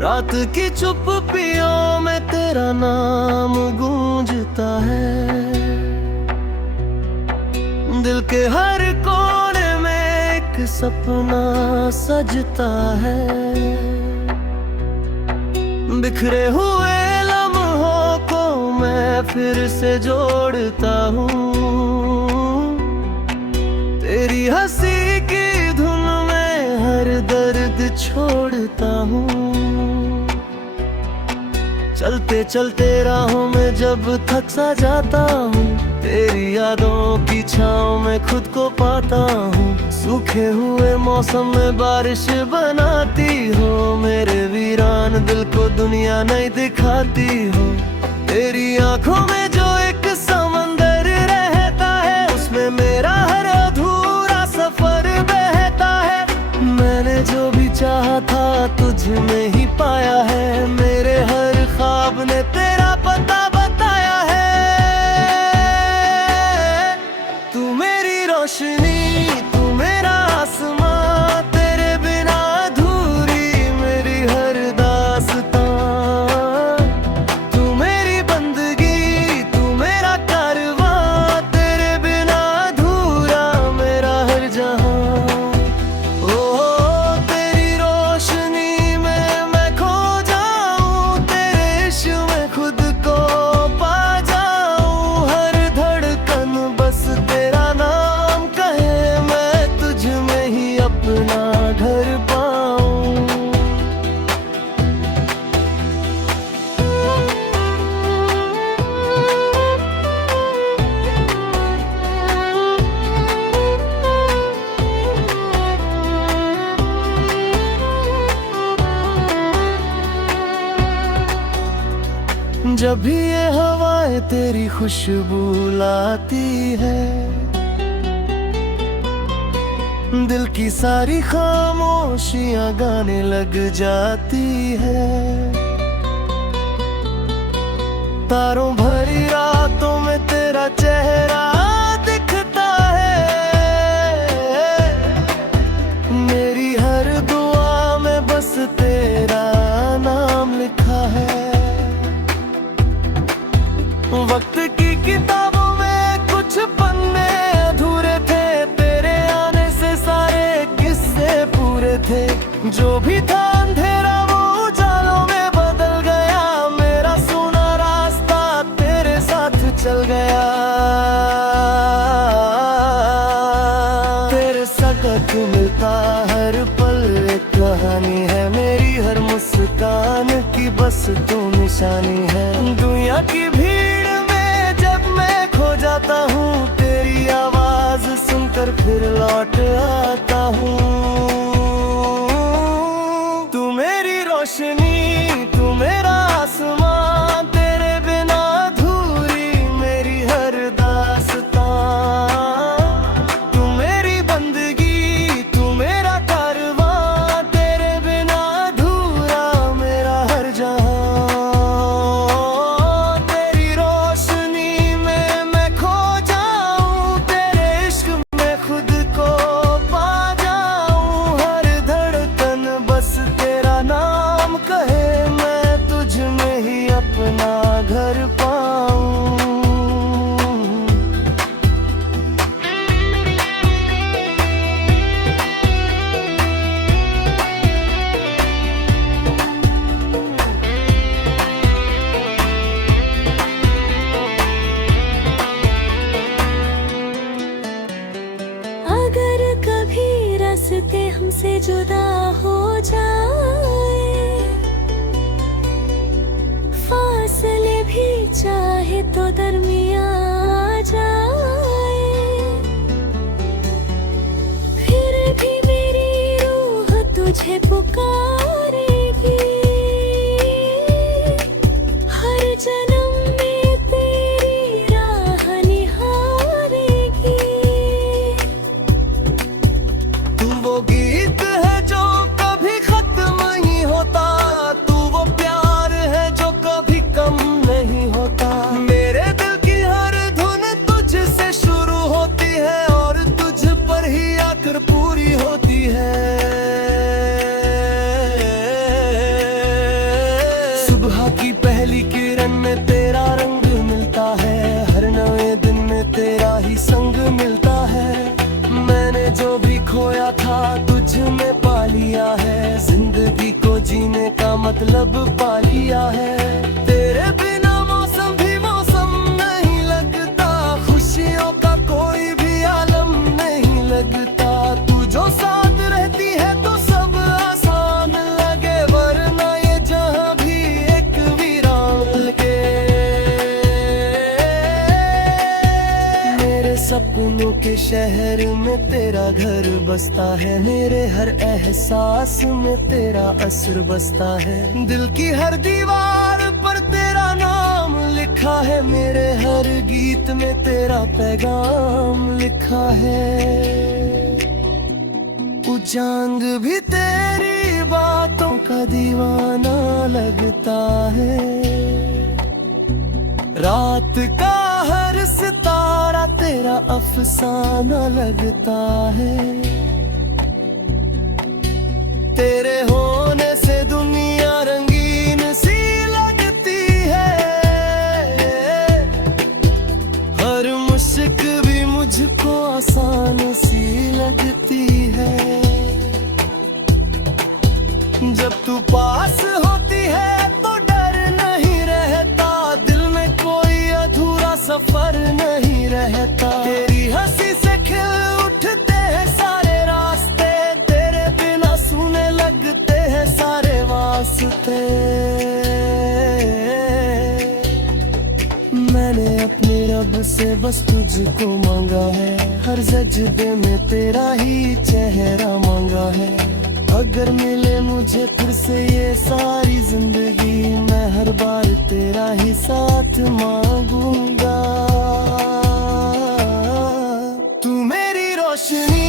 रात की चुप्पियों में तेरा नाम गूंजता है, दिल के हर कोने में एक सपना सजता है। बिखरे हुए लम्हों को मैं फिर से जोड़ता हूँ, तेरी हंसी की धुन में हर दर्द छोड़ता हूँ। चलते चलते राहों में जब थक सा जाता हूँ, तेरी यादों की छाँव में खुद को पाता हूँ। सूखे हुए मौसम में बारिश बनाती हो, मेरे वीरान दिल को दुनिया नहीं दिखाती हो। तेरी आंखों में जो एक समंदर रहता है, उसमें मेरा हर अधूरा सफर बहता है। मैंने जो भी चाहा था तुझ में ही पाया है, मेरे हर ख्वाब ने तेरा पता बताया है। तू मेरी रोशनी, तू मेरा आसमां, तेरे बिना अधूरी मेरी हर दास्तां। तू मेरी बंदगी, तू मेरा कारवां, तेरे बिना अधूरा मेरा हर जहां। जब भी ये हवाएं तेरी खुशबू लाती है, दिल की सारी खामोशियां गाने लग जाती है। तारों भरी रातों में तेरा चेहरा दिखता है, मेरी हर दुआ में बस तेरा नाम लिखा है। वक्त की किताबों में कुछ पन्ने अधूरे थे, तेरे आने से सारे किस्से पूरे थे। जो भी था अंधेरा वो उजालों में बदल गया, मेरा सुना रास्ता तेरे साथ चल गया। तेरे साथ मिलता हर पल एक कहानी है, मेरी हर मुस्कान की बस तू निशानी है। दुनिया की भीड़ जाता हूँ, तेरी आवाज सुनकर फिर लौट आता हूँ। तू मेरी रोशनी, तू मेरा आसमां, तेरे बिना अधूरी मेरी हर दास्तां। तू मेरी बंदगी, तू मेरा कारवां, तेरे बिना अधूरा मेरा हर जहां। घर पाऊं अगर कभी रास्ते हमसे जुदा हो जाए, फासले भी चाहे तो दरमिया आ जाए, फिर भी मेरी रूह तुझे पुकार मतलब पा लिया है। तेरे बिना मौसम भी मौसम नहीं लगता, खुशियों का कोई भी आलम नहीं लगता। तू जो साथ रहती है तो सब आसान लगे, वरना ये जहां भी एक वीरान लगे। मेरे सपनों के शहर में तेरा घर बसता है, मेरे हर एहसास में तेरा असर बसता है। दिल की हर दीवार पर तेरा नाम लिखा है, मेरे हर गीत में तेरा पैगाम लिखा है। उजांग भी तेरी बातों का दीवाना लगता है, रात का हर सितारा तेरा अफसाना लगता है। तेरे होने से दुनिया रंगीन सी लगती है, हर मुश्क भी मुझको आसान सी लगती है। जब तू पास होती है तो डर नहीं रहता, दिल में कोई अधूरा सफर नहीं रहता। तेरी हंसी से खिल उठते हैं सारे रास्ते, तेरे बिना सूने लगते हैं सारे वास्ते। मैंने अपने रब से बस तुझको मांगा है, हर सजदे में तेरा ही चेहरा मांगा है। अगर मिले मुझे फिर से ये सारी जिंदगी, मैं हर बार तेरा ही साथ मांगूंगा। तू मेरी रोशनी